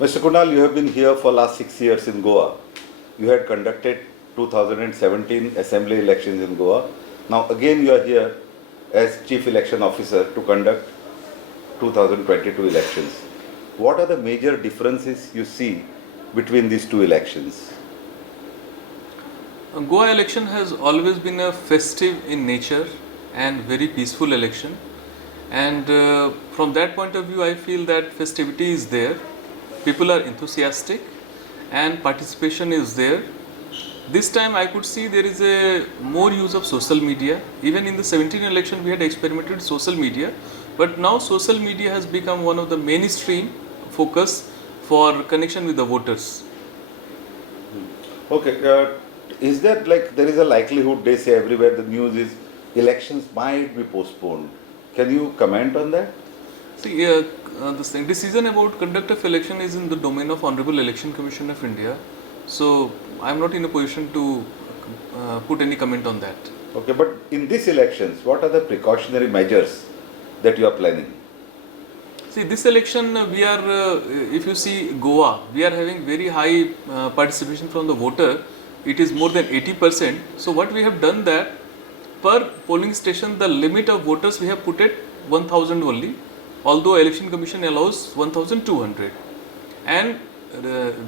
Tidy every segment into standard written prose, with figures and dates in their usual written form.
Mr. Kunal, you have been here for last 6 years in Goa. You had conducted 2017 assembly elections in Goa. Now again you are here as Chief Election Officer to conduct 2022 elections. What are the major differences you see between these two elections? Goa election has always been a festive in nature and very peaceful election, and from that point of view I feel that festivity is there, people are enthusiastic and participation is there. This time I could see there is a more use of social media. Even in the 17 election we had experimented social media, but now social media has become one of the mainstream focus for connection with the voters. Okay, is that like there is a likelihood, they say everywhere the news is elections might be postponed. Can you comment on that? See, this thing, decision about conduct of election is in the domain of Honorable Election Commission of India. So, I am not in a position to put any comment on that. Okay, but in these elections, what are the precautionary measures that you are planning? See, this election we are, if you see Goa, we are having very high participation from the voter. It is more than 80%. So, what we have done that per polling station, the limit of voters we have put it 1000 only, although election commission allows 1200, and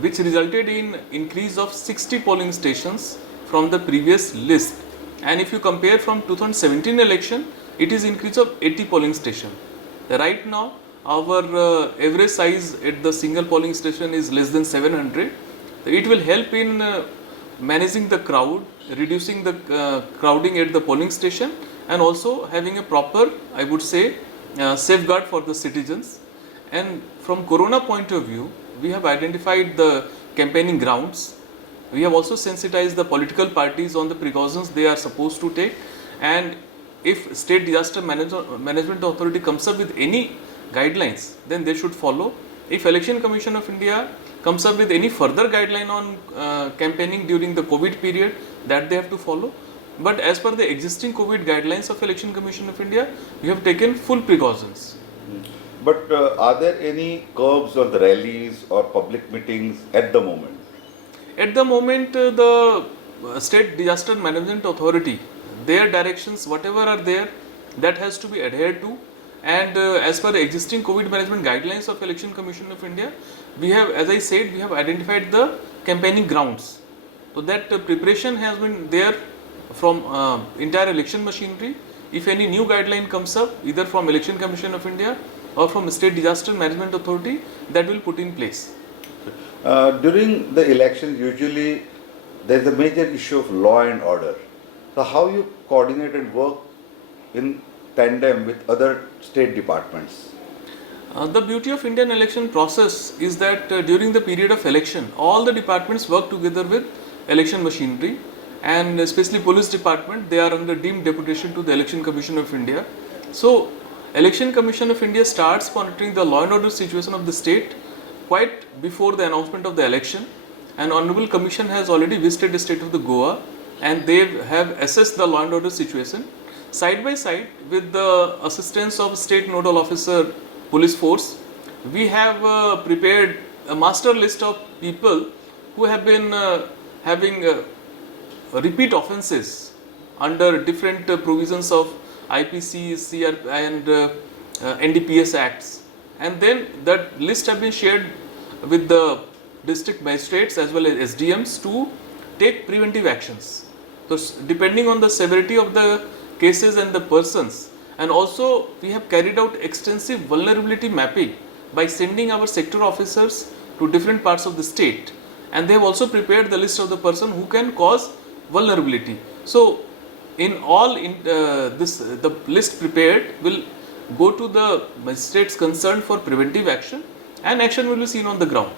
which resulted in increase of 60 polling stations from the previous list. And if you compare from 2017 election, it is increase of 80 polling station. Right now our average size at the single polling station is less than 700. It will help in managing the crowd, reducing the crowding at the polling station, and also having a proper, I would say, safeguard for the citizens. And from corona point of view, we have identified the campaigning grounds. We have also sensitized the political parties on the precautions they are supposed to take, and if state disaster management authority comes up with any guidelines, then they should follow. If Election Commission of India comes up with any further guideline on campaigning during the COVID period, that they have to follow. But as per the existing COVID guidelines of Election Commission of India, we have taken full precautions. But are there any curbs on the rallies or public meetings at the moment? At the moment, the State Disaster Management Authority, their directions, whatever are there, that has to be adhered to. And as per the existing COVID management guidelines of Election Commission of India, we have, as I said, we have identified the campaigning grounds. So that preparation has been there from entire election machinery. If any new guideline comes up, either from Election Commission of India or from State Disaster Management Authority, that will put in place. During the elections, usually there is a major issue of law and order. So how you coordinate and work in tandem with other state departments? The beauty of Indian election process is that during the period of election, all the departments work together with election machinery, and especially police department, they are under deemed deputation to the Election Commission of India. So, Election Commission of India starts monitoring the law and order situation of the state quite before the announcement of the election, and Honorable Commission has already visited the state of the Goa, and they have assessed the law and order situation side by side with the assistance of State Nodal Officer Police Force. We have prepared a master list of people who have been having repeat offences under different provisions of IPC, CR and NDPS acts, and then that list have been shared with the district magistrates as well as SDMs to take preventive actions. So depending on the severity of the cases and the persons, and also we have carried out extensive vulnerability mapping by sending our sector officers to different parts of the state, and they have also prepared the list of the person who can cause vulnerability. So in all the list prepared will go to the magistrates concerned for preventive action, and action will be seen on the ground.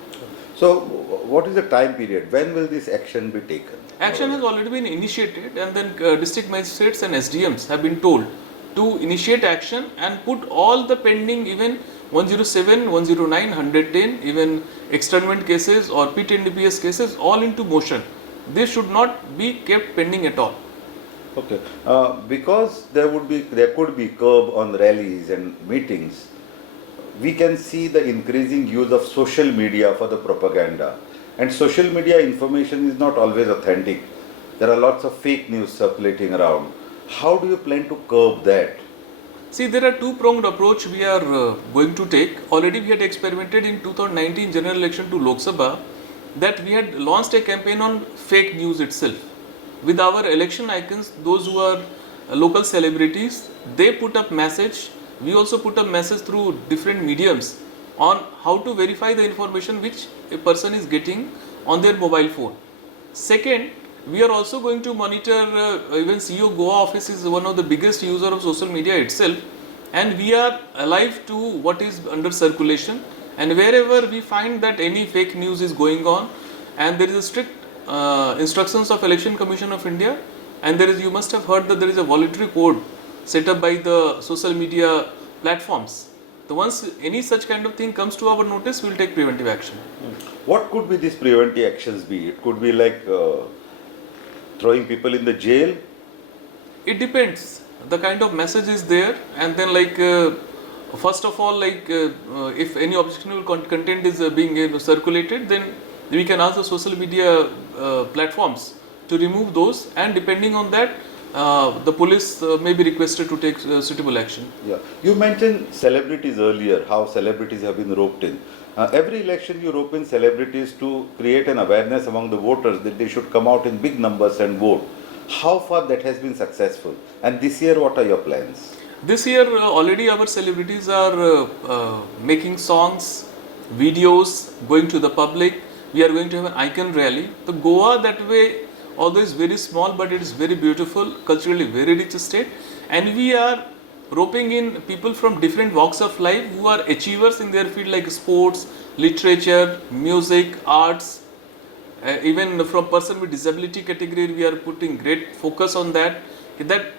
So what is the time period? When will this action be taken? Action has already been initiated, and then district magistrates and SDMs have been told to initiate action and put all the pending, even 107, 109, 110, even externment cases or PTNDPS cases, all into motion. They should not be kept pending at all. Okay, because there could be curb on rallies and meetings. we can see the increasing use of social media for the propaganda. And social media information is not always authentic. There are lots of fake news circulating around. How do you plan to curb that? See, there are two-pronged approach we are going to take. Already we had experimented in 2019 general election to Lok Sabha that we had launched a campaign on fake news itself. With our election icons, those who are local celebrities, they put up message. We also put up message through different mediums on how to verify the information which a person is getting on their mobile phone. Second, we are also going to monitor, even CEO Goa office is one of the biggest user of social media itself, and we are alive to what is under circulation, and wherever we find that any fake news is going on and there is a strict instructions of Election Commission of India, and there is, you must have heard that there is a voluntary code set up by the social media platforms. So once any such kind of thing comes to our notice, we will take preventive action. What could be these preventive actions be? It could be like throwing people in the jail. It depends. The kind of message is there, and then first of all, if any objectionable content is being circulated, then we can ask the social media platforms to remove those, and depending on that, the police may be requested to take suitable action. Yeah, you mentioned celebrities earlier, how celebrities have been roped in. Every election you rope in celebrities to create an awareness among the voters that they should come out in big numbers and vote. How far that has been successful? And this year, what are your plans? This year already our celebrities are making songs, videos, going to the public. We are going to have an icon rally. The Goa that way, although is very small, but it is very beautiful, culturally very rich state, and we are roping in people from different walks of life who are achievers in their field like sports, literature, music, arts. Even from person with disability category, we are putting great focus on that. That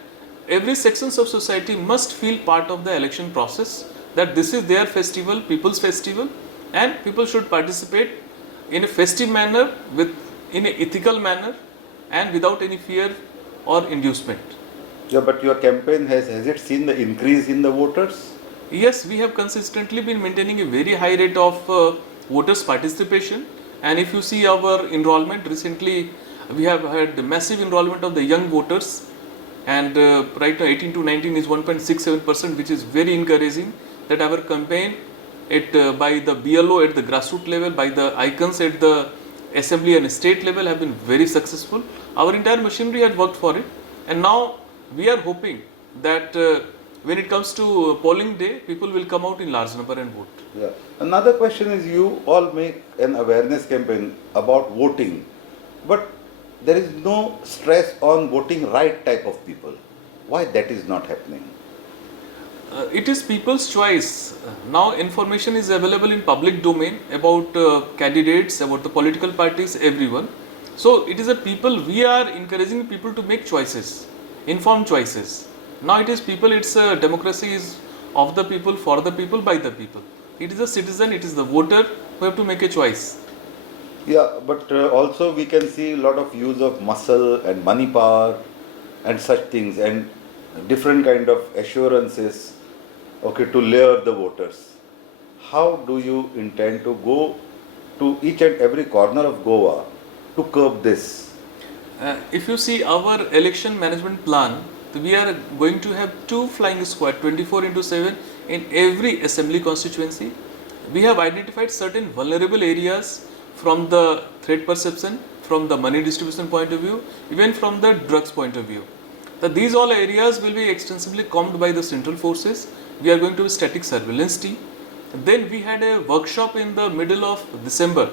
every sections of society must feel part of the election process. That this is their festival, people's festival, and people should participate in a festive manner, in an ethical manner, and without any fear or inducement. Yeah, but your campaign has it seen the increase in the voters? Yes, we have consistently been maintaining a very high rate of voters participation, and if you see our enrollment recently, we have had massive enrollment of the young voters, and right now 18 to 19 is 1.67%, which is very encouraging. That our campaign by the BLO at the grassroots level, by the icons at the assembly and state level have been very successful. Our entire machinery had worked for it, and now we are hoping that when it comes to polling day, people will come out in large number and vote. Yeah. Another question is, you all make an awareness campaign about voting, but there is no stress on voting right type of people. Why that is not happening? It is people's choice. Now information is available in public domain about candidates, about the political parties, everyone. So it is we are encouraging people to make choices, informed choices. Now it is people, it's democracy is of the people, for the people, by the people. It is a citizen, it is the voter who have to make a choice. Yeah, but also we can see a lot of use of muscle and money power and such things, and different kind of assurances, okay, to lure the voters. How do you intend to go to each and every corner of Goa to curb this? If you see our election management plan, we are going to have 2 flying squad 24/7 in every assembly constituency. We have identified certain vulnerable areas from the threat perception, from the money distribution point of view, even from the drugs point of view. These all areas will be extensively combed by the central forces. We are going to have static surveillance team. Then we had a workshop in the middle of December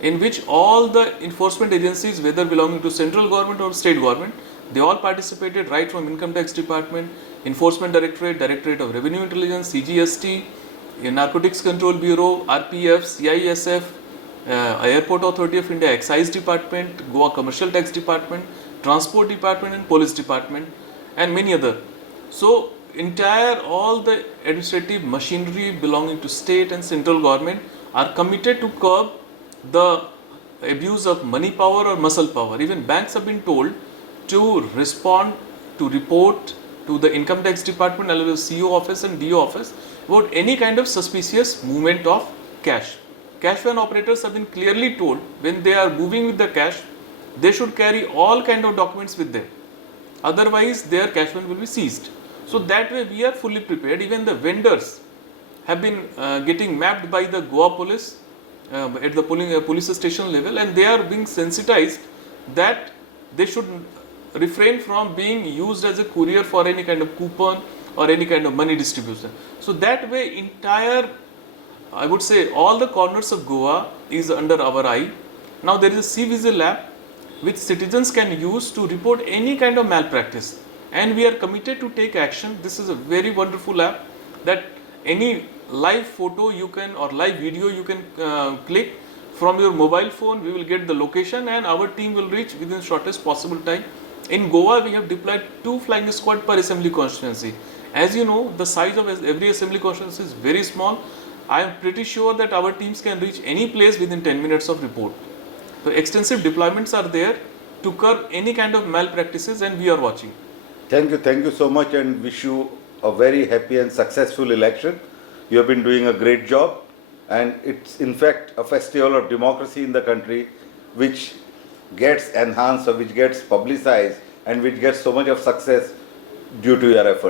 in which all the enforcement agencies, whether belonging to central government or state government, they all participated, right from Income Tax Department, Enforcement Directorate, Directorate of Revenue Intelligence, CGST, Narcotics Control Bureau, RPF, CISF, Airport Authority of India, Excise Department, Goa Commercial Tax Department, Transport Department and Police Department, and many other. So all the administrative machinery belonging to state and central government are committed to curb the abuse of money power or muscle power. Even banks have been told to respond, to report to the Income Tax Department, as well as CO office and DO office, about any kind of suspicious movement of cash. Cash van operators have been clearly told when they are moving with the cash, they should carry all kind of documents with them. Otherwise, their cash van will be seized. So that way we are fully prepared. Even the vendors have been getting mapped by the Goa police at the police station level, and they are being sensitized that they should refrain from being used as a courier for any kind of coupon or any kind of money distribution. So that way entire, I would say, all the corners of Goa is under our eye. Now there is a C-Vigil app which citizens can use to report any kind of malpractice, and we are committed to take action. This is a very wonderful app that any live photo you can or live video you can click from your mobile phone. We will get the location and our team will reach within shortest possible time. In Goa, we have deployed 2 flying squad per assembly constituency. As you know, the size of every assembly constituency is very small. I am pretty sure that our teams can reach any place within 10 minutes of report. So extensive deployments are there to curb any kind of malpractices, and we are watching. Thank you so much, and wish you a very happy and successful election. You have been doing a great job, and it's in fact a festival of democracy in the country which gets enhanced or which gets publicized and which gets so much of success due to your efforts.